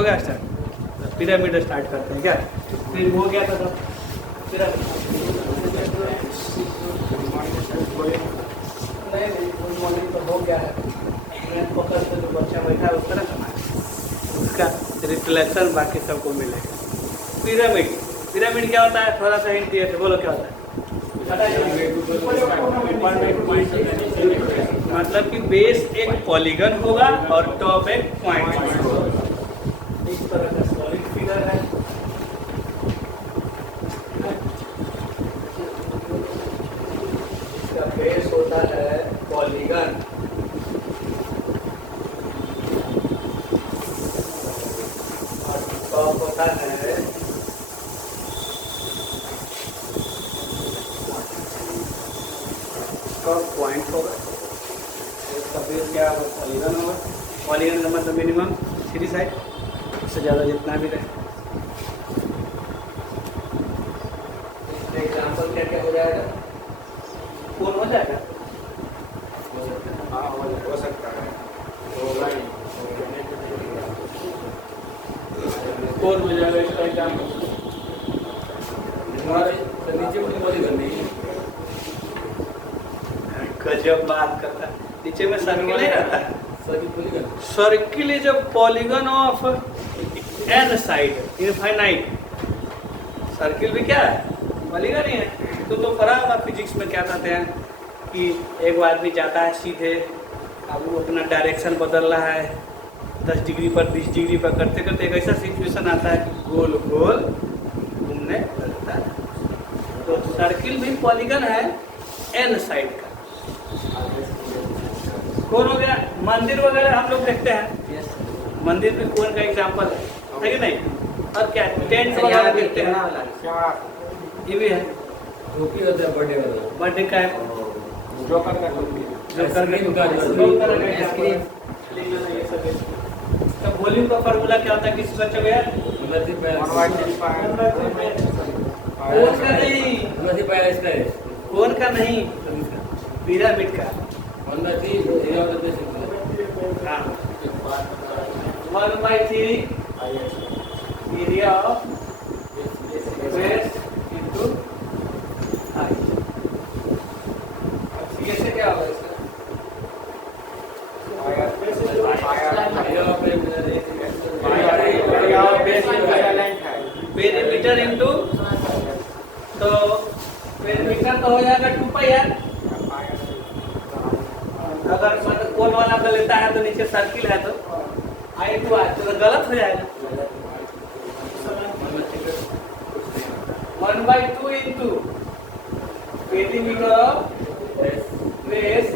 हो गया start. Pyramid start करते हैं क्या? फिर हो गया था तो पिरामिड नहीं तो हो गया है। फोकस से जो बच्चा बैठा है उस तरह करना है, उसका रिफ्लेक्शन बाकी सबको मिलेगा। पिरामिड, पिरामिड क्या होता है? थोड़ा सा हिंट दिए थे, बोलो क्या होता है? मतलब कि बेस एक पॉलीगन होगा और टॉप एक पॉइंट होगा। इस तरह का सॉलिड फिगर है। इसका बेस होता है पॉलीगन और टॉप होता है पॉइंट होगा। इसका बेस क्या होगा? पॉलीगन होगा। पॉलीगन का मतलब मिनिमम 3 साइड, उससे ज़्यादा जितना भी रहे। इसका एग्जाम्पल क्या क्या हो जाएगा? कौन हो जाएगा? हाँ हो सकता है। कौन हो जाएगा इसका एग्जाम्पल? नीचे में पॉलीगन नहीं है। गजब बात करता है। नीचे में सर्किल नहीं रहता है? Circle is a polygon of N side infinite. Circle भी क्या है? पॉलीगन ही है। तो पढ़ा होगा फिजिक्स में क्या कहते हैं कि एक आदमी जाता है सीधे, अब वो अपना डायरेक्शन बदल रहा है 10 डिग्री पर 20 डिग्री पर करते करते एक ऐसा सिचुएशन आता है कि गोल गोल घूमने लगता है। तो सर्किल भी पॉलीगन है एन साइड का। कौन हो गया? मंदिर वगैरह हम लोग देखते हैं, मंदिर भी कौन का एग्जाम्पल है कि नहीं? और क्या टेंट वगैरह देखते हैं, ये भी है। टोपी होता है बर्थडे वाला। बर्थडे का है, जोकर का टोपी। तो वॉल्यूम का फार्मूला क्या होता है? किस बच्चों का? कौन का नहीं? कौन का नहीं? पिरामिड का। 1/3 area of base into height. अब ये से क्या होगा इसका? पेरीमीटर इनटू, तो पेरीमीटर तो हो जाएगा 2πr। अगर मतलब कोन वाला का लेता है तो नीचे सर्किल है तो आई टू आर, तो गलत हो जाएगा। 1/2 into perimeter of base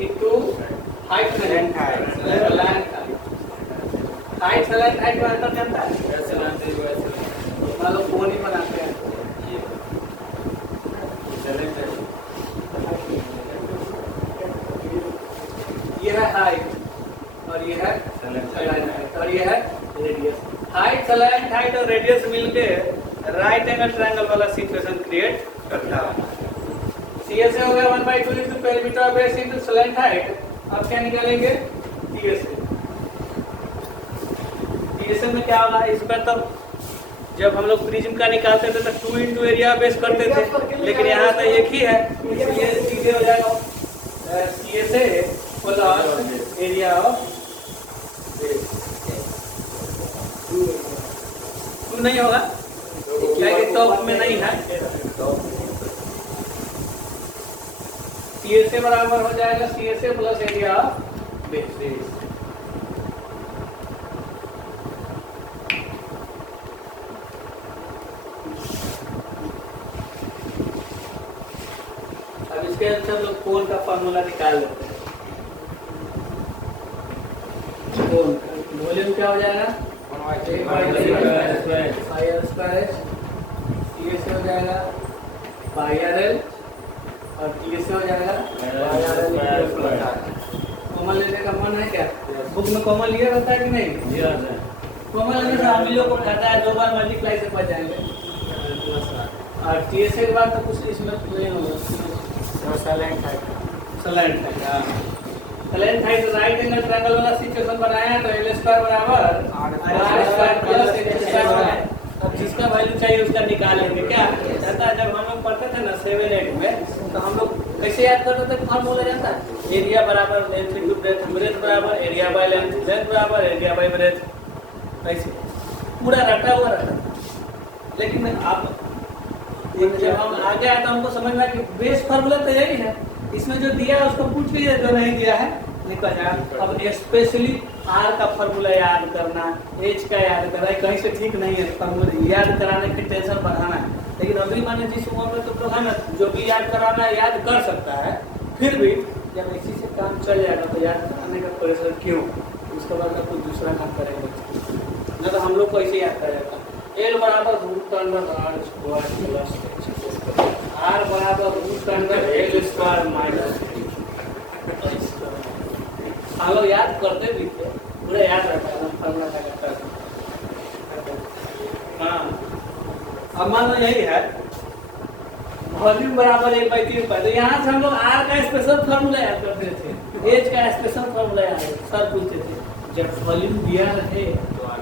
into height slant height slant height में अंतर जानता है? मान लो कोन ही बनाते हैं, ये है हाइट और ये है सलेंट हाइट और ये है रेडियस। हाइट सलेंट हाइट और रेडियस मिलके राइट एंगल ट्रायंगल वाला सिचुएशन क्रिएट करता है। सीएसए हो गया 1/2 into perimeter of base into slant height. अब क्या निकालेंगे? टीएसए। टीएसए में क्या होगा? इसमें तो जब हम लोग प्रिज्म का निकालते थे तो 2 इंटू एरिया बेस करते थे, लेकिन यहाँ तो एक ही है, इसलिए सीधे हो जाएगा CSA plus area of base. 2 नहीं होगा क्या कि टॉप में नहीं है? सीएसए बराबर हो जाएगा CSA plus area of base. अब इसके अंदर लोग कोण का फॉर्मूला निकाल लेते हैं। कोण वॉल्यूम क्या हो जाएगा? टीएसए हो जाएगा पाई/RL और टीएसए हो जाएगा कॉमन लेने का मन है क्या? बुक में कॉमन लिया रहता है कि नहीं? कॉमन लेने से हम लोग को फायदा है, 2 बार मल्टीप्लाई से बच जाएंगे। और टीएसए के बाद तो कुछ इसमें नहीं होगा। सलेंट हाइट राइट एंगल ट्रायंगल वाला सिचुएशन बनाया है तो L² बराबर R² जिसका वैल्यू चाहिए उसका निकाल लेंगे। क्या जाता है, जब हम लोग पढ़ते थे ना 7-8 में, तो हम लोग कैसे याद करते थे? फॉर्मूला जानता है, एरिया बराबर लेंथ इंटू ब्रेथ, ब्रेथ बराबर एरिया बाय लेंथ, लेंथ बराबर एरिया बाय ब्रेथ, ऐसे पूरा रटा हुआ रहता था। लेकिन अब जब हम आगे आए तो हमको समझ में आया कि बेस फार्मूला तो यही है, इसमें जो दिया है उसको पूछ लीजिए, जो नहीं दिया है निकल जाएगा। अब स्पेशली आर का फार्मूला याद करना, एच का याद करना, कहीं से ठीक नहीं है, फार्मूला याद कराने की टेंशन बढ़ाना है। लेकिन अभी माने जिस उम्र में तो है ना, जो भी याद कराना है याद कर सकता है, फिर भी जब इसी से काम चल जाएगा तो याद कराने का प्रेशर क्यों, उसके बाद में कुछ दूसरा काम करेंगे ना, तो हम लोग को ऐसे याद करेगा एल बराबर root under R square plus R बराबर root under L square minus. हम लोग याद करते भी थे, पूरा याद रहता है फॉर्मूला क्या करता है। हाँ, अब मान लो यही है वॉल्यूम बराबर 1/3 पाई, तो यहाँ से हम लोग आर का स्पेशल फॉर्मूला याद करते थे, एच का स्पेशल फॉर्मूला याद है। सर पूछते थे जब वॉल्यूम दिया रहे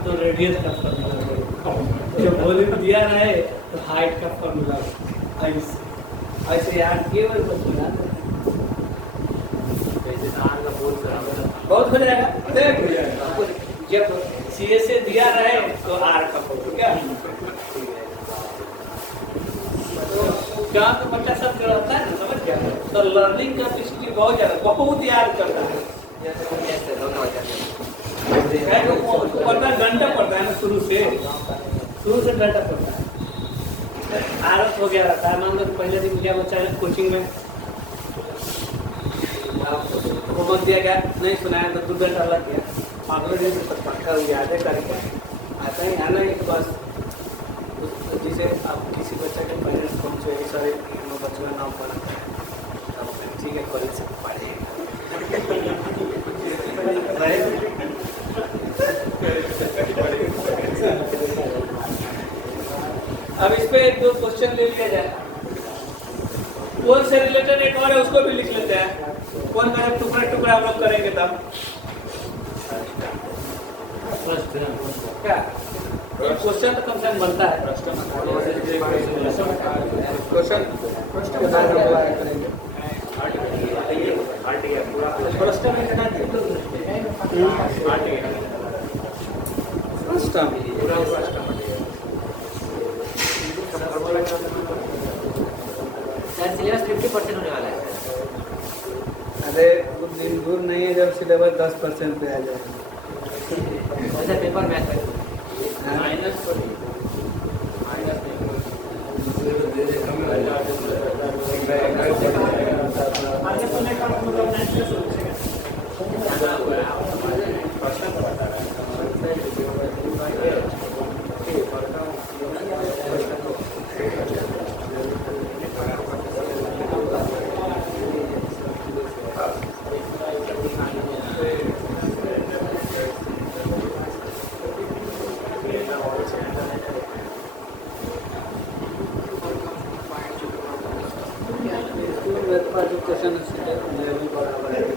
तो रेडियस का फॉर्मूला है, जब वॉल्यूम दिया रहे तो हाइट का फॉर्मूला है। ऐसे याद किए हुए बच्चे याद रहे, बहुत हो जाएगा, देख हो जाएगा। जब सी से दिया रहे तो आर का फॉर्मूला क्या, तो जहाँ तो बच्चा सब जो रहता है ना, समझ गया, तो लर्निंग कैपेसिटी बहुत ज़्यादा, बहुत याद करता है। पढ़ता घंटा पढ़ता है ना, शुरू से घंटा पढ़ता है, आदत हो गया रहता है। मान लो पहले दिन क्या बच्चा है कोचिंग में होमवर्क दिया गया, नहीं सुनाया तो 2 घंटा लग गया, अगले दिन तो पक्का याद करके आता ही आना ही बस। जिसे आप किसी बच्चे के पेरेंट्स पहुँचे सारे बच्चों का नाम पढ़ा तब ठीक है, कॉलेज से पढ़े अब इस पे 1-2 क्वेश्चन ले लिया जाए, कौन से रिलेटेड एक और है उसको भी लिख लेते हैं, कौन का टुकड़ा टुकड़ा हम लोग करेंगे तब क्या क्वेश्चन तो कम से कम बनता है। क्वेश्चन सिलेबस 50% होने वाला है। अरे कुछ दिन दूर नहीं है जब सिलेबस 10% पे आ जाएगा। वैसे पेपर मैथ है माइनस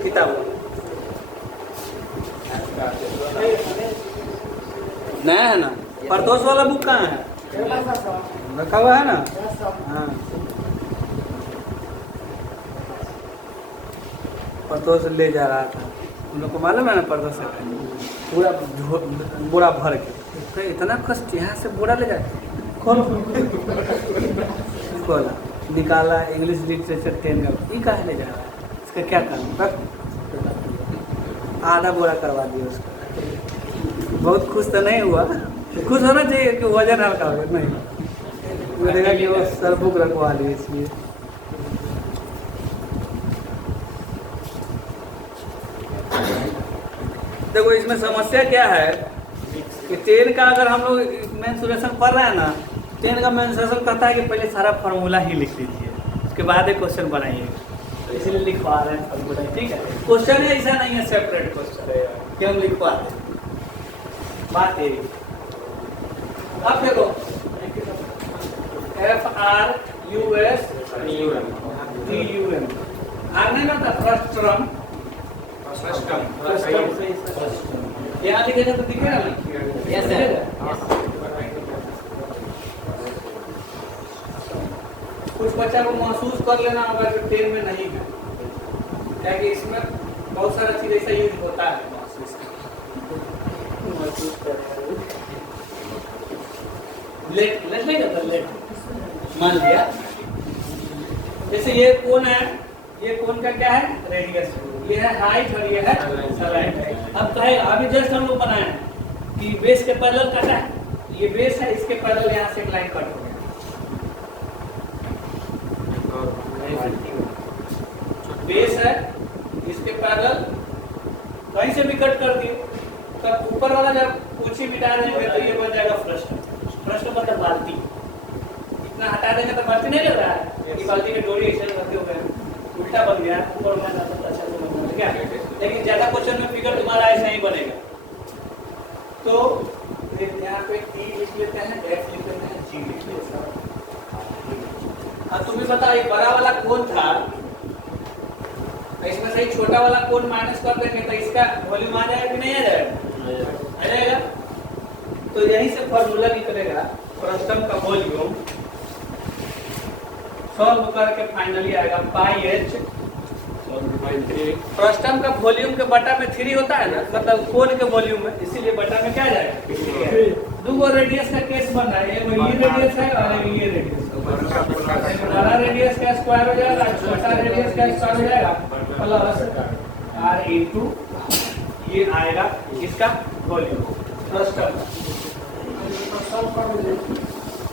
किताब नया है ना, परतोष वाला बुक कहाँ है, रखा हुआ है ना। हाँ, परतोष ले जा रहा था, उन लोग को मालूम है ना, परतोष से पूरा बोरा भर के, तो इतना कष्ट यहाँ से बोरा ले जाए, खोला निकाला, इंग्लिश लिटरेचर 10 का, ये कहाँ ले जा रहा है, इसका क्या काम, आधा बोरा करवा दिया उसका। बहुत खुश तो नहीं हुआ, खुश होना चाहिए कि वजन हल्का हो, नहीं वो देखा कि वो सर बुक रखवा ली इसलिए। देखो इसमें समस्या क्या है कि 10 का अगर हम लोग मेंसुरेशन पढ़ रहे हैं ना, 10 का मेंसुरेशन कहता है कि पहले सारा फार्मूला ही लिख लीजिए, उसके बाद एक क्वेश्चन बनाइए, तो इसलिए लिखवा रहे हैं फार्मूला, ठीक है। क्वेश्चन ऐसा नहीं है सेपरेट क्वेश्चन है कि हम लिखवा दें, बात यही। अब देखो FRUS TUM आने ना था फर्स्ट टर्म, यहाँ लिखेगा तो दिखेगा ना, यस सर। कुछ बच्चा को महसूस कर लेना होगा जो 10 में नहीं है, क्या कि इसमें बहुत सारा चीज ऐसा यूज होता है महसूस लेट लेट नहीं करता लेट मान लिया। जैसे ये कोण है, ये कोण का क्या है रेडियस, ये है हाइट और ये है सलाइड। अब कहे अभी जस्ट हम लोग बनाए हैं कि बेस के पैरेलल कटा है, ये बेस है इसके पैरेलल यहाँ से एक लाइन कट हो गया, बेस है इसके पैरेलल कहीं से भी कट कर दिए, तब ऊपर वाला जब पूछी मिटा देंगे तो ये बन जाएगा फ्रस्ट। फ्रस्ट मतलब बाल्टी, इतना हटा देंगे तो बाल्टी नहीं लग रहा है, ये बाल्टी के डोरी ऐसे रखे हुए हैं, उल्टा बन गया ऊपर में अच्छा से बन गया। लेकिन ज्यादा क्वेश्चन में फिगर तुम्हारा ऐसा ही बनेगा। तो यहाँ पे E लिख लेते हैं, F लिख लेते हैं, G लिख लेते हैं। हाँ तुम्हें पता एक बड़ा वाला कोण था, इसमें से छोटा वाला कोण माइनस कर देंगे तो इसका वॉल्यूम आ जाएगा कि नहीं आ जाएगा? आ जाएगा। तो यहीं से फॉर्मूला निकलेगा फ्रस्टम का वॉल्यूम, सॉल्व करके फाइनली आएगा पाई एच। फ्रस्टम का वॉल्यूम के बटा में 3 होता है ना, मतलब कोण के वॉल्यूम में, इसीलिए बटा में क्या जाएगा? दो रेडियस का केस बन रहा है, ये रेडियस है और ये रेडियस। बड़ा रेडियस का स्क्वायर हो जाएगा, छोटा रेडियस का स्क्वायर हो जाएगा, प्लस r इनटू ये आएगा इसका वॉल्यूम फ्रस्टम।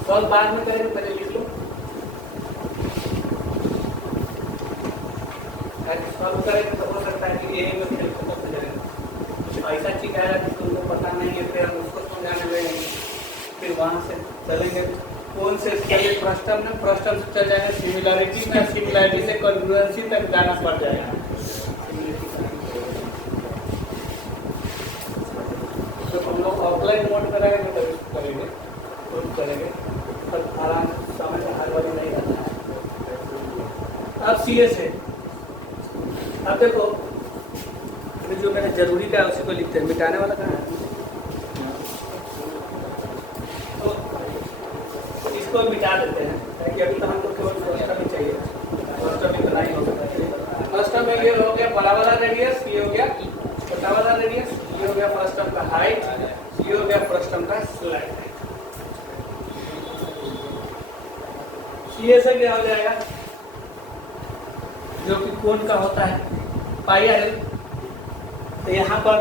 सॉल्व बाद में करेंगे, पहले लिख लो। सॉल्व करेंगे तो हो सकता है कि ये में फिर खत्म हो जाएगा, ऐसा चीज आएगा जिसको उनको पता नहीं है, फिर हम उसको समझाने लगेंगे, फिर वहां से चलेंगे कौन से पहले फ्रस्टम में, फ्रस्टम से चल जाएंगे सिमिलरिटी में, सिमिलरिटी से कॉन्ग्रुएंसी तक जाना पड़ जाएगा। तो हम लोग ऑफलाइन मोड करेंगे तो इसको करेंगे, खुद करेंगे, पर आराम से समझ हर वाली नहीं करना है। अब सी एस है, अब देखो जो मैंने जरूरी का है उसी को लिखते हैं, मिटाने वाला कहाँ है? तो इसको मिटा देते हैं ताकि अभी तो हमको केवल फ्रस्टम ही चाहिए, फ्रस्टम इतना ही हो सकता है। फ्रस्टम में ये हो गया बड़ा वाला रेडियस, ये हो गया छोटा वाला रेडियस, ये हो गया फ्रस्टम का हाइट, ये हो गया फ्रस्टम का स्लाइड। ये से क्या हो जाएगा जो कि कोण का होता है पाई आर एल। तो यहाँ पर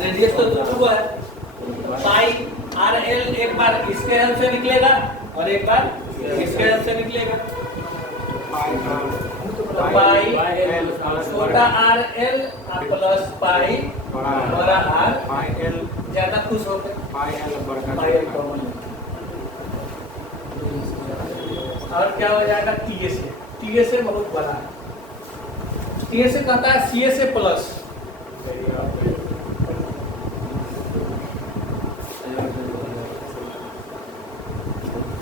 रेडियस तो हुआ है, पाई आर एल एक बार इसके हेल्प से निकलेगा और एक बार इसके हेल्प से निकलेगा। पाई छोटा आर एल प्लस पाई बड़ा आर एल, ज्यादा खुश होते पाई एल कॉमन। और क्या हो जाएगा T S A, T S A बहुत बड़ा है, टी एस ए कहता है सी एस ए प्लस।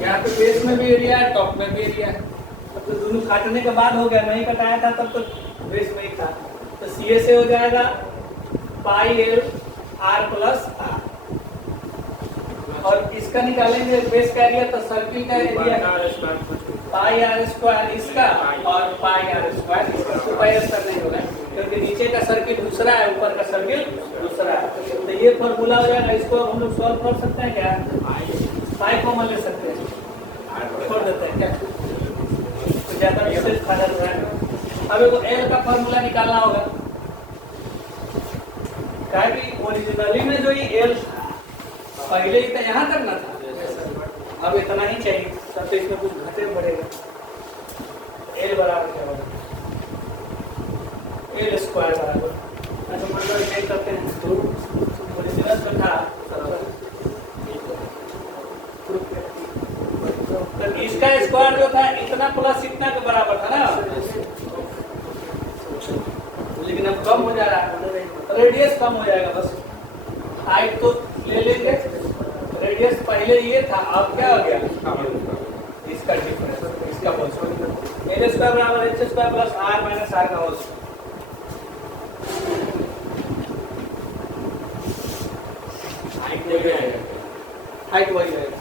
यहाँ पे बेस में भी एरिया है, टॉप में भी एरिया है। अब तो दोनों काटने के बाद हो गया, नहीं कटाया था तब तो बेस में ही था। तो सी एस ए हो जाएगा pi L R plus R, और इसका निकालेंगे बेस का एरिया, तो सर्किल का एरिया पाई आर स्क्वायर इसका और पाई आर स्क्वायर इसका। तो पाई आर नहीं होगा क्योंकि नीचे का सर्किल दूसरा है, ऊपर का सर्किल दूसरा है। तो ये फॉर्मूला हो जाएगा, इसको हम लोग सॉल्व कर सकते हैं क्या? पाई कॉमन ले सकते हैं, छोड़ देते हैं क्या, तो ज्यादा विशेष फायदा हो जाएगा। अब एगो एल का फॉर्मूला निकालना होगा, क्या कि ओरिजिनली में जो ये एल पहले ही तो यहाँ तक ना था, अब इतना ही चाहिए, सब तो इसमें कुछ घटे बढ़ेगा। एल बराबर क्या होगा? एल स्क्वायर बराबर, अच्छा मतलब इसे करते हैं तो ओरिजिनल तो था, तो इसका स्क्वायर जो था इतना प्लस इतना के बराबर था ना, लेकिन अब कम हो जा रहा है, रेडियस कम हो जाएगा बस। हाइट तो ले लेंगे, रेडियस पहले ये था, अब क्या हो गया इसका डिफरेंस, इसका होल स्क्वायर। एल स्क्वायर बराबर H square plus R minus R का होल स्क्वायर। हाइट वही रहेगा,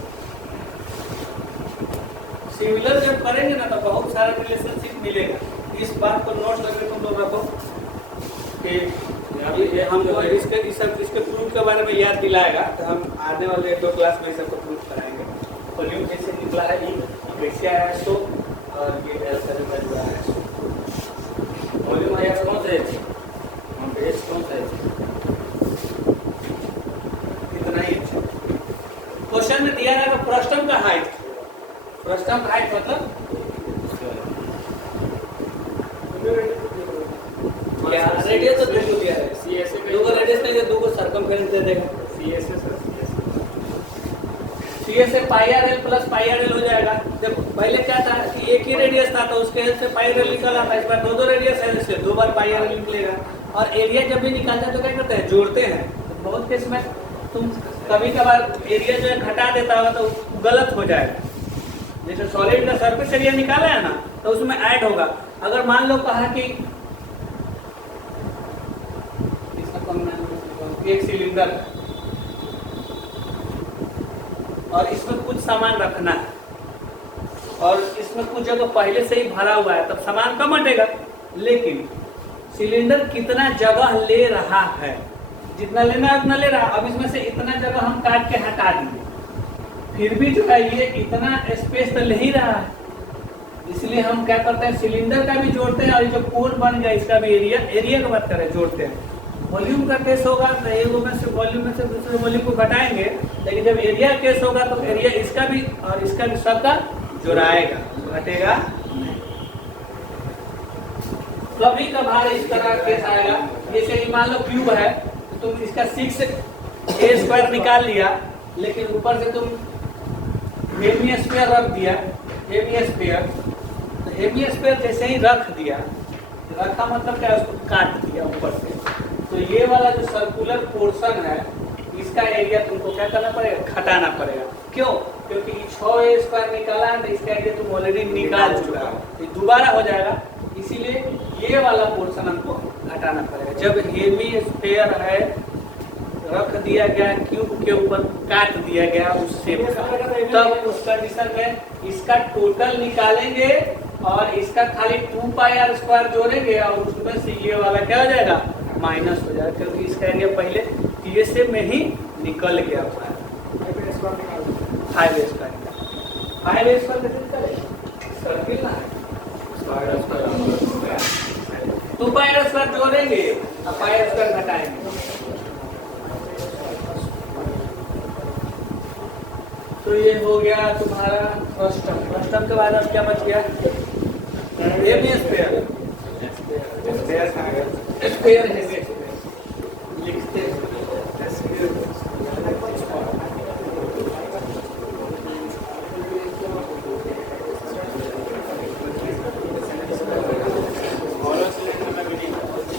सिमिलर जब करेंगे ना तो बहुत सारा रिलेशनशिप मिलेगा। इस बात को नोट करके तुम लोग रखो कि ये हमको इसके प्रूफ के बारे में याद दिलाएगा, तो हम आने वाले 2 क्लास में सबको प्रूफ कराएंगे। वॉल्यूम जैसे निकला है ई, वैसे आया है 100 और ये ऐसा जो आया है 100। वॉल्यूम आया कौन सा है? वहाँ पे एच कौन सा है? इतना ही अच्छा। क्वेश्चन में दिया है फ्रस्टम का हाइट। फ्रस्टम का हाइट मतलब क्या? रेडियस तो 2 दिया है। CSA का 2 रेडियस नहीं है, 2 सर्कमफेरेंस दे देगा। CSA sir, CSA pi R L plus pi R L हो जाएगा। जब पहले क्या था कि एक ही रेडियस था तो उसके हेल्प से पाई आर एल निकल आता है। इस बार 2 रेडियस है, इसलिए 2 बार पाई आर एल निकलेगा। और एरिया जब भी निकालते हैं तो क्या करते हैं? जोड़ते हैं। तो बहुत केस में तुम कभी कभार एरिया जो है घटा देता होगा तो गलत हो जाएगा। जैसे सॉलिड का सरफेस एरिया निकाला है ना, तो उसमें ऐड होगा। अगर मान लो कहा कि एक सिलेंडर और इसमें कुछ सामान रखना है और इसमें कुछ जगह पहले से ही भरा हुआ है, तब सामान कम हटेगा। लेकिन सिलेंडर कितना जगह ले रहा है, जितना लेना है उतना ले रहा है। अब इसमें से इतना जगह हम काट के हटा दिए, फिर भी जो है ये इतना स्पेस तो ले ही रहा है। इसलिए हम क्या करते हैं, सिलेंडर का भी जोड़ते हैं और जो कोन बन गया इसका भी एरिया की बात करें जोड़ते हैं। वॉल्यूम का केस होगा तो एक में से वॉल्यूम में से दूसरे वॉल्यूम को घटाएंगे, लेकिन जब एरिया केस होगा तो एरिया इसका भी और इसका भी सबका जुड़ाएगा, घटेगा नहीं। कभी कभार इस तरह केस आएगा, जैसे कि मान लो क्यूब है तो तुम इसका 6a² निकाल लिया, लेकिन ऊपर से तुम हेमी स्क्वायर रख दिया। हेमी स्क्वायर तो हेमी स्क्वायर जैसे ही रख दिया, रखा मतलब क्या, उसको काट दिया ऊपर से, तो ये वाला जो सर्कुलर पोर्शन है इसका एरिया तुमको क्या करना पड़ेगा? घटाना पड़ेगा। क्यों? क्योंकि 6a² निकाला है तो इसका एरिया तुम ऑलरेडी निकाल चुका है, ये दोबारा हो जाएगा। इसीलिए ये वाला पोर्शन हमको घटाना पड़ेगा। जब हेमी स्फीयर है रख दिया गया क्यूब के ऊपर, काट दिया गया उस शेप का, तब उस कंडीशन में इसका टोटल निकालेंगे और इसका खाली 2πr² जोड़ेंगे और उसमें से ये वाला क्या हो जाएगा? माइनस हो जाएगा, क्योंकि इसका एरिया पहले TSA में ही निकल गया हुआ है। 5a² सर्किल ना है, 2πr² जोड़ेंगे और πr² घटाएंगे। तो ये हो गया तुम्हारा फ्रस्टम। फ्रस्टम के बाद अब क्या बच गया? Hemy sphere. स्फीयर हेमी लिखते हैं।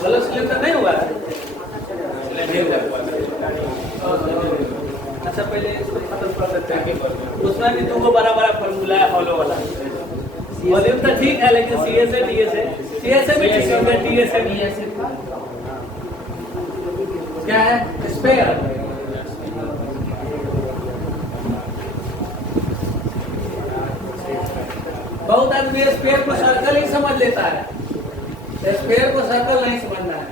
hollow सिलेंडर नहीं हुआ है? अच्छा पहले इसको खत्म कर देते हैं। उसमें भी 2 बड़ा फॉर्मूला है हॉलो वाला। वॉल्यूम तो ठीक है, लेकिन CSA TSA भी ठीक है। TSA क्या है? स्फीयर। बहुत आदमी स्फीयर को सर्कल ही समझ लेता है, स्फीयर को सर्कल नहीं समझना है।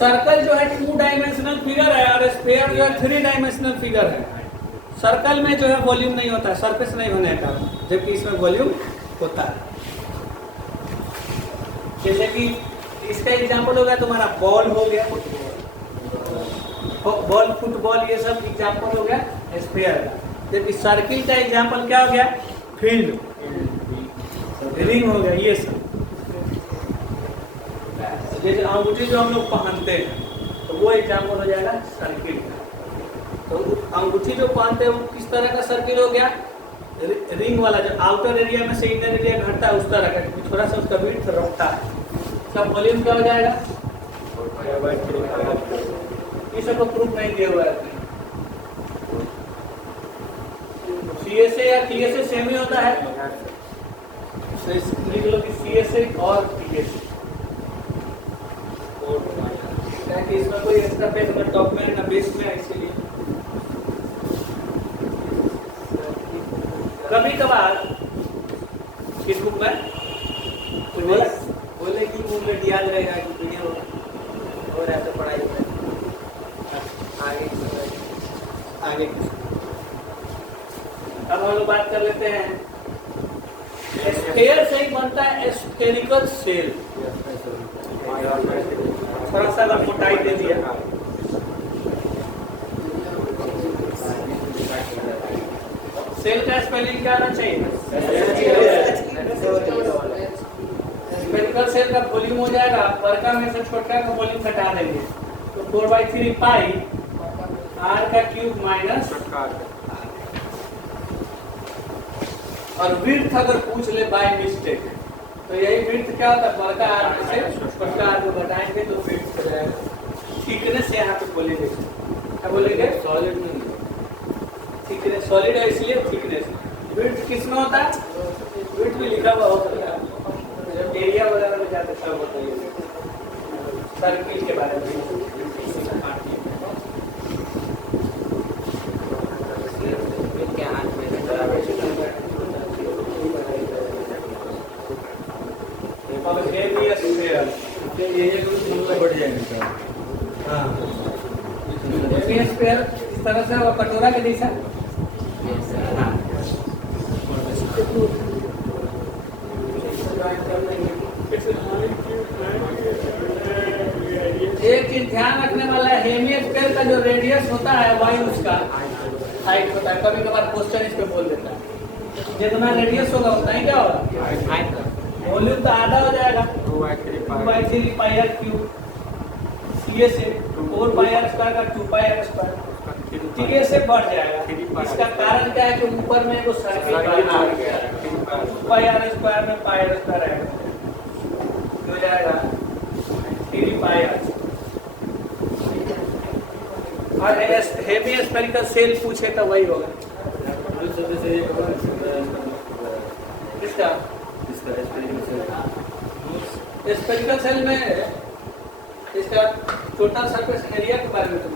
सर्कल जो है 2 डायमेंशनल फिगर है और स्फीयर जो है 3 डायमेंशनल फिगर है। सर्कल में जो है वॉल्यूम नहीं होता है, सरफेस नहीं होने का, जबकि इसमें वॉल्यूम होता है। जैसे कि इसका एग्जांपल हो गया तुम्हारा बॉल हो गया, बॉल फुटबॉल, ये सब एग्जांपल हो गया स्फीयर का। जबकि सर्किल का एग्जांपल क्या हो गया? फील्ड, रिंग हो गया, ये सब। जैसे अंगूठी जो हम लोग पहनते हैं तो वो एग्जांपल हो जाएगा सर्किल का। तो अंगूठी जो पहनते हैं वो किस तरह का सर्किल हो गया? रिंग वाला, जो आउटर एरिया में से इनर एरिया घटता है उस तरह का, क्योंकि थोड़ा सा उसका विड्थ रखता है। सब वॉल्यूम क्या हो जाएगा? ये सब प्रूफ नहीं दिया हुआ है। CSA या TSA सेम ही होता है, लिख लो कि CSA और TSA, ताकि इसमें कोई एक्स्ट्रा पेज में टॉप में ना बेस में, इसीलिए कभी कभार किस बुक में? कुछ बोला? बोले कि मूवमेंट याद रहेगा कि वीडियो हो रहा है तो पढ़ाई में आगे आगे अब हम लोग बात कर लेते हैं स्फेयर से ही बनता है स्फेरिकल सेल। थोड़ा सा अगर मोटाई दे दिया सेल का स्पेलिंग क्या आना चाहिए? स्फेरिकल सेल का वॉल्यूम हो जाएगा, बड़का में से छोटा का वॉल्यूम घटा देंगे तो 4/3 पाई r का क्यूब माइनस, और विड्थ अगर पूछ ले बाय मिस्टेक तो यही विड्थ क्या होता है, बड़का आर में से छोटा आर को घटाएंगे तो विड्थ हो जाएगा। थिकनेस से यहाँ पे बोलेंगे, क्या बोलेंगे? सॉलिड नहीं थिकनेस, सॉलिड है इसलिए थिकनेस। विड्थ किसमें होता है? विड्थ भी लिखा हुआ होता है, एरिया वगैरह में जाते सब होता है। सर्किल के बारे में क्या हाथ में अब हेवी स्फीयर बढ़ जाएगा। हाँ हेवी स्फीयर इस तरह से वो कटोरा के जैसा एक चीज ध्यान रखने वाला है, हेमिस्फीयर का जो रेडियस होता है वायु उसका हाइट होता है। कभी कभार क्वेश्चन इस पे बोल देता है जितना रेडियस होगा उतना ही क्या होगा, वॉल्यूम तो आधा हो जाएगा 2/3 पाई आर क्यूब। टीए से 4 पाई आर स्क्वायर का 2 पाई आर स्क्वायर टीए से बढ़ जाएगा। इसका कारण क्या है कि ऊपर में वो सर्किल बना है, 2 पाई आर स्क्वायर में पाई आर स्क्वायर आएगा हो जाएगा 3 पाई आर। और हेवी स्फेरिकल सेल पूछे तो वही होगा किसका? स्फेरिकल सेल में इसका टोटल सरफेस एरिया के बारे में तुम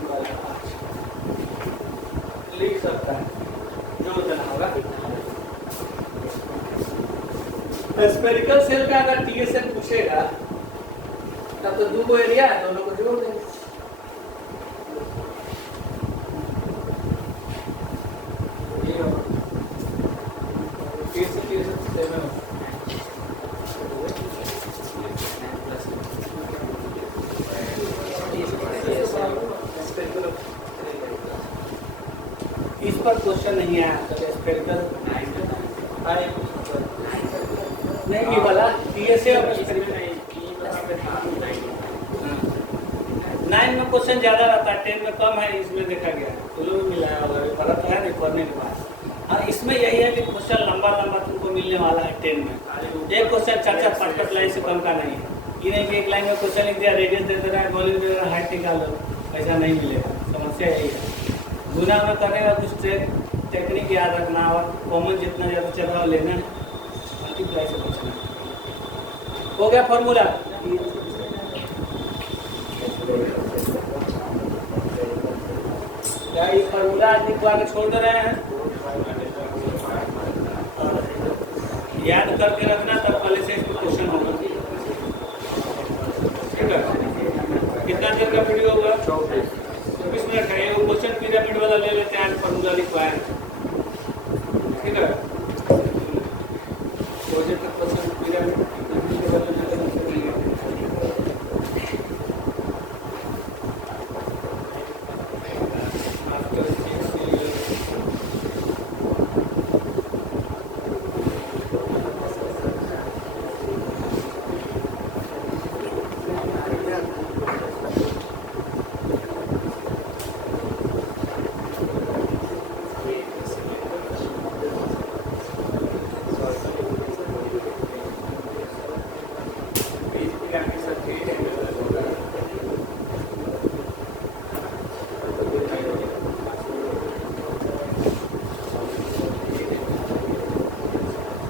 लिख सकता है जो उतना होगा। स्फेरिकल सेल का अगर टीएसएल पूछेगा तब तो 2 एरिया है, दोनों को जोड़ देंगे। इस पर क्वेश्चन नहीं आया स्फेरिकल नहीं ये वाला टीएसए और 9 में क्वेश्चन ज्यादा रहता है, 10 में कम है, इसमें देखा गया तो लोग मिलाया होगा फर्क है नहीं पढ़ने के बाद। और इसमें यही है कि क्वेश्चन लंबा लंबा तुमको मिलने वाला है 10 में। एक क्वेश्चन 4-5 लाइन से कम का नहीं है, ये नहीं कि एक लाइन में क्वेश्चन लिख दिया, रेडियस दे दे रहा है, वॉल्यूम दे रहा है, हाइट निकालो, ऐसा नहीं मिलेगा। समस्या यही है, गुना में करने का कुछ टेक्निक याद रखना और कॉमन जितना ज़्यादा चल रहा हो लेना है, मल्टीप्लाई से बचना। हो गया फॉर्मूला? क्या ये फॉर्मूला आज निकला के छोड़ दे रहे हैं? याद करके रखना, तब पहले से इसमें क्वेश्चन होगा। ठीक है, कितना देर का वीडियो होगा? 24 मिनट है। वो क्वेश्चन पिरामिड वाला ले लेते हैं, फॉर्मूला लिखवाए। ठीक है, प्रोजेक्ट क्वेश्चन पिरामिड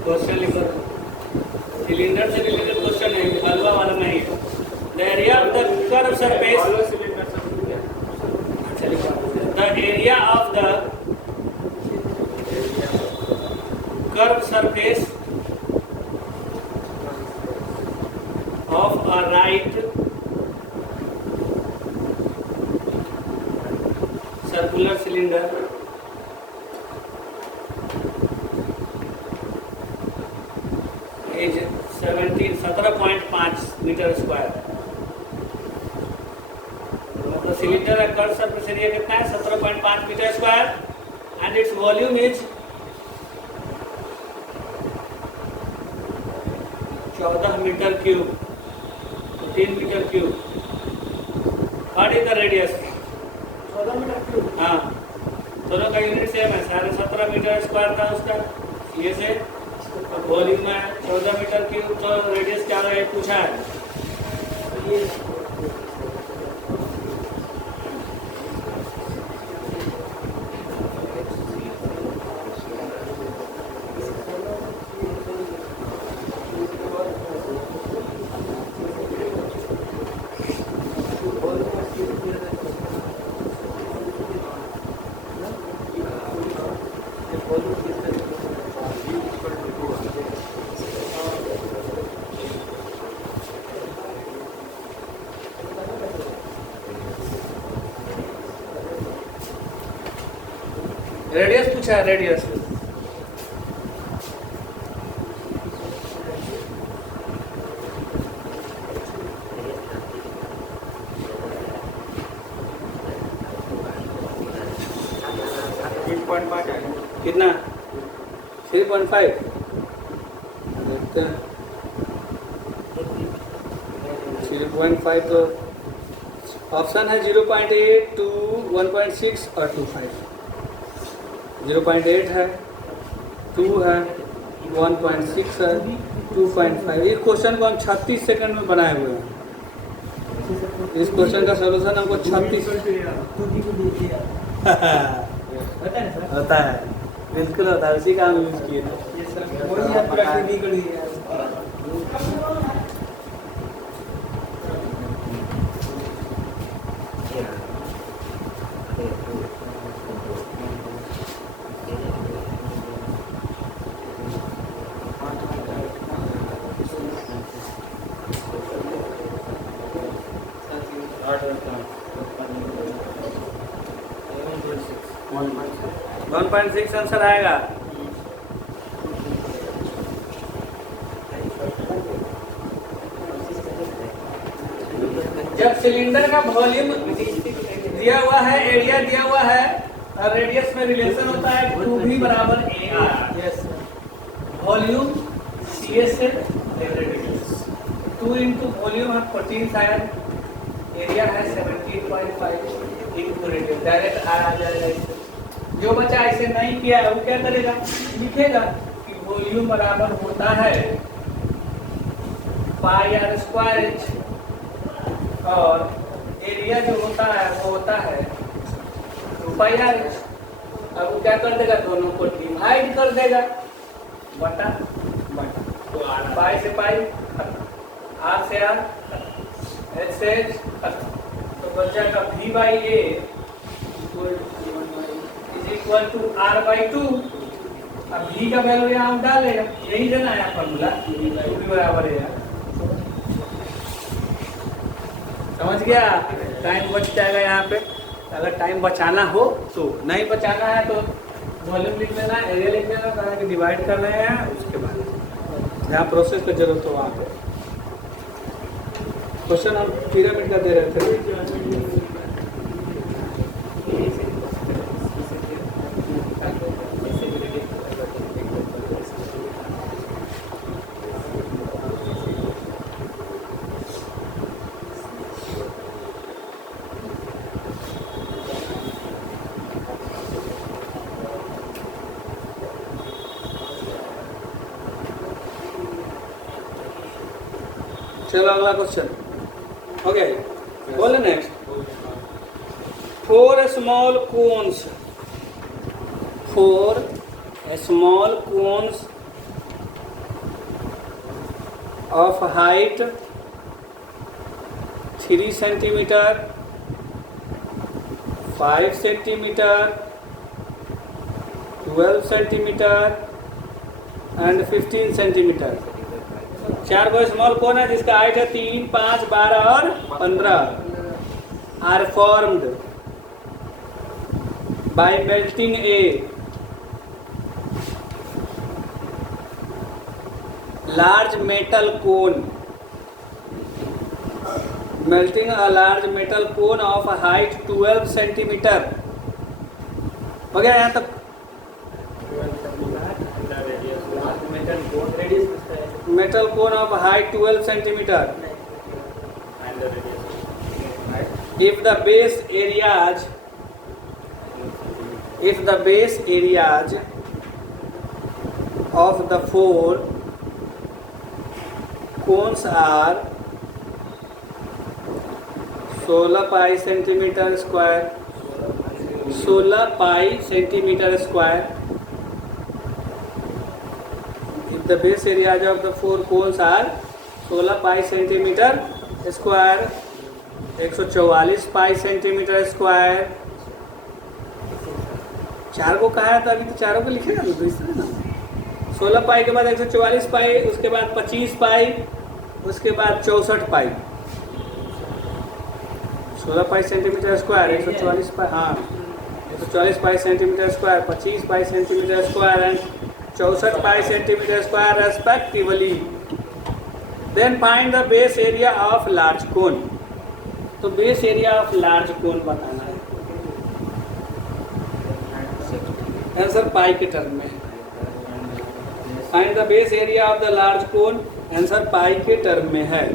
क्वेश्चन लिखो। सिलेंडर से रिलेटेड क्वेश्चन है, हलवा वाला नहीं है। The area of the curve surface, the area of the curve surface a right circular cylinder is 17.5 metre square. The cylinder का कर्व सरफेस एरिया कितना है? 17.5 metre square and its volume is 14 metre cube, 3 metre cube. What is the radius? 14 metre cube. हाँ, दोनों का unit same है, 17.5 metre square था उसका, ये से वॉल्यूम में 14 मीटर क्यूब, तो रेडियस क्या है पूछा है। ये रेडियस पूछा है, रेडियस। कितना? 3.5। देखते हैं 3.5 तो ऑप्शन है 0.8 to 1.6 और 2.5। 0.8 है, 2 है, 1.6 है, 2.5। इस क्वेश्चन को हम 36 सेकंड में बनाए हुए हैं। इस क्वेश्चन का सलूशन हमको 36 होता है, बिल्कुल होता है, उसी का हम यूज किए थे। 1.6 आंसर आएगा। जब सिलेंडर का वॉल्यूम दिया हुआ है, एरिया दिया हुआ है, और रेडियस में रिलेशन होता है 2v बराबर AR। यस वॉल्यूम CS से रेडियस 2 इंटू वॉल्यूम है 14 शायद, एरिया है 17.5 इंटू रेडियस, डायरेक्ट R आ जाएगा इससे। जो बच्चा ऐसे नहीं किया है वो क्या करेगा, लिखेगा कि वॉल्यूम बराबर होता है पाई आर स्क्वायर एच, और एरिया जो होता है वो होता है 2 पाई आर एच। अब वो क्या कर देगा, दोनों को डिवाइड कर देगा बटा बटा, तो आर पाई से पाई, आर से आर, एच से एच, तो बच जाएगा v by A equal to R by 2। अब v का वैल्यू यहाँ डालेगा, यही देना है फॉर्मूला, v बराबर है। समझ गया? टाइम बच जाएगा यहाँ पे। अगर टाइम बचाना हो तो, नहीं बचाना है तो वॉल्यूम लिख लेना, एरिया लिख लेना, कारण कि डिवाइड कर रहे हैं, उसके बाद जहाँ प्रोसेस की जरूरत हो वहाँ पे। क्वेश्चन हम पिरामिड का दे रहे थे। चलो अगला क्वेश्चन। ओके, बोले next. 4 small cones of height 3 centimeter, 5 centimeter, 12 centimeter and 15 centimeter 4 go small cone है जिसका हाइट है 3, 5, 12 और 15 are formed by melting a large metal cone melting a large metal cone of a height 12 centimetre. हो गया यहाँ तक? Metal cone of height 12 centimetre. If the base areas of the 4 cones are 16 pi centimetre square, 16 pi centimetre square. If the base areas of the 4 cones are 16 pi centimetre square, 144 pi centimetre square. 4 को कहा है तो अभी तो चारों को लिखेगा ना, तो इस तरह ना 16 पाई के बाद 144 पाई, उसके बाद 25 पाई, उसके बाद 64 पाई। 16 पाई सेंटीमीटर स्क्वायर, 144 पाई, हाँ 144 pi centimetre square, 25 pi centimetre square and 64 pi centimetre square respectively. Then find the base area of large cone. तो base area of large cone बताना है। आंसर पाई के टर्म में। Find the base area of the large cone, answer pi के term में है।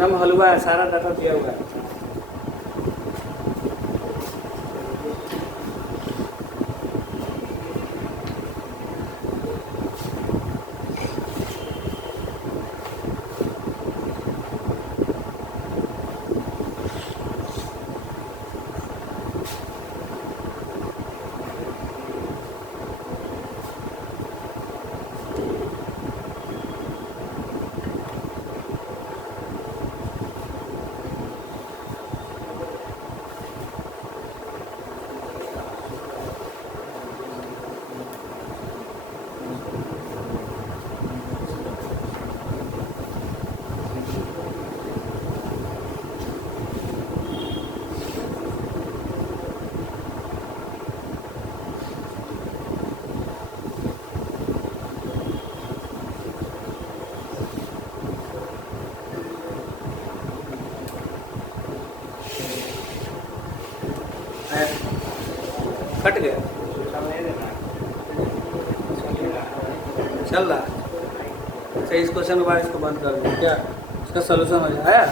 हम हलवा है, सारा डाटा दिया हुआ है। कट गया, चल रहा है। इस क्वेश्चन के बाद इसको बंद कर दो। क्या इसका सोल्यूशन हो जाए?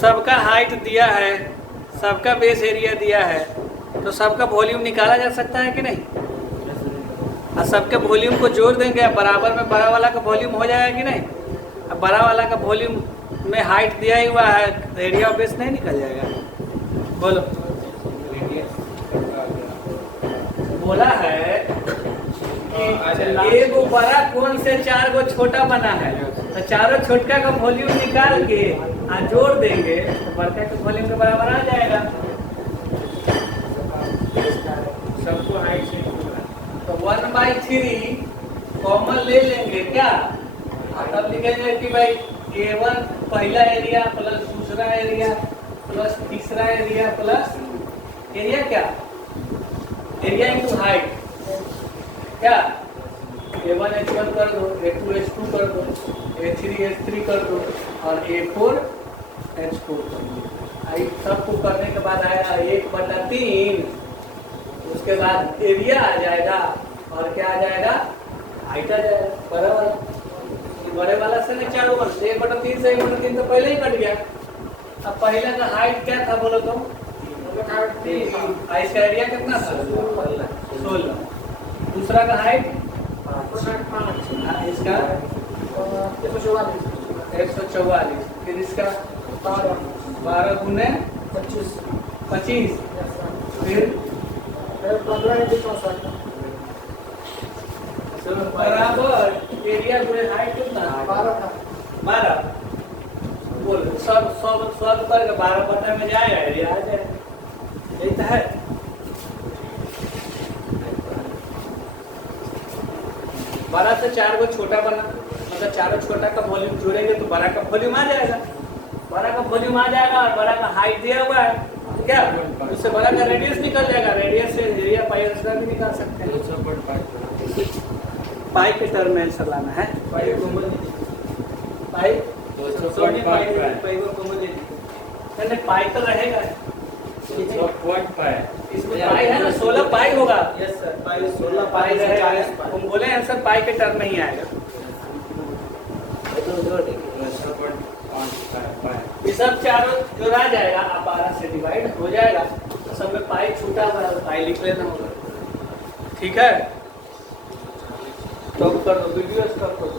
सबका हाइट दिया है, सबका बेस एरिया दिया है, तो सबका वॉल्यूम निकाला जा सकता है कि नहीं? और सबके वॉल्यूम को जोड़ देंगे, बराबर में बड़ा वाला का वॉल्यूम हो जाएगा कि नहीं? अब बड़ा वाला का वॉल्यूम में हाइट दिया ही हुआ है, एरिया ऑफ बेस नहीं निकल जाएगा? बोलो। बोला है कि एक बड़ा कोन से 4 गो छोटा बना है, तो चारों छोटका का वॉल्यूम निकाल के जोड़ देंगे तो बड़का के वॉल्यूम के बराबर आ जाएगा। सबको हाइट से तो 1/3 कॉमन ले लेंगे क्या? तब लिखेंगे कि भाई A1 पहला एरिया प्लस दूसरा एरिया प्लस तीसरा एरिया प्लस एरिया क्या? एरिया इंटू हाइट क्या? A1 H1 कर दो, A2 H2 कर दो, A3 H3 कर दो और A4 H4 कर दो। सबको करने के बाद आएगा 1/3, उसके बाद एरिया आ जाएगा और क्या आ जाएगा? हाइट आ जाएगा बड़ा वाला। बड़े वाला से नहीं 4 1/3 से 1/3 तो पहले ही कट गया, अब पहले का हाइट क्या था बोलो तो? इसका एरिया कितना था? 16। दूसरा का हाइट? इसका 144। फिर इसका 12 गुने 25। फिर बराबर एरिया गुने हाइट कितना? 12। बोल सब करके 12 बटा में जाएगा, एरिया आ जाएगा। यही तो है। बड़ा से 4 को छोटा बना, मतलब चारों छोटा का वॉल्यूम जोड़ेंगे तो बड़ा का वॉल्यूम आ जाएगा। बड़ा का वॉल्यूम आ जाएगा और बड़ा का हाइट दिया हुआ है, क्या उससे बड़ा का रेडियस निकल जाएगा। रेडियस से एरिया पाई स्क्वायर भी निकाल सकते हैं। पाई के टर्म में आंसर लाना है। पाई पाई तो रहेगा, इसमें पाई है ना, 16 पाई होगा। यस सर, 16 पाई रहेगा। हम बोले आंसर पाई के टर्म में ही आएगा। ये सब चारों जोड़ा जाएगा, आप 12 से डिवाइड हो जाएगा। तो सब में पाई छूटा हुआ है, पाई लिख लेना होगा। ठीक है, तो कर दो वीडियो स्टॉप कर दो।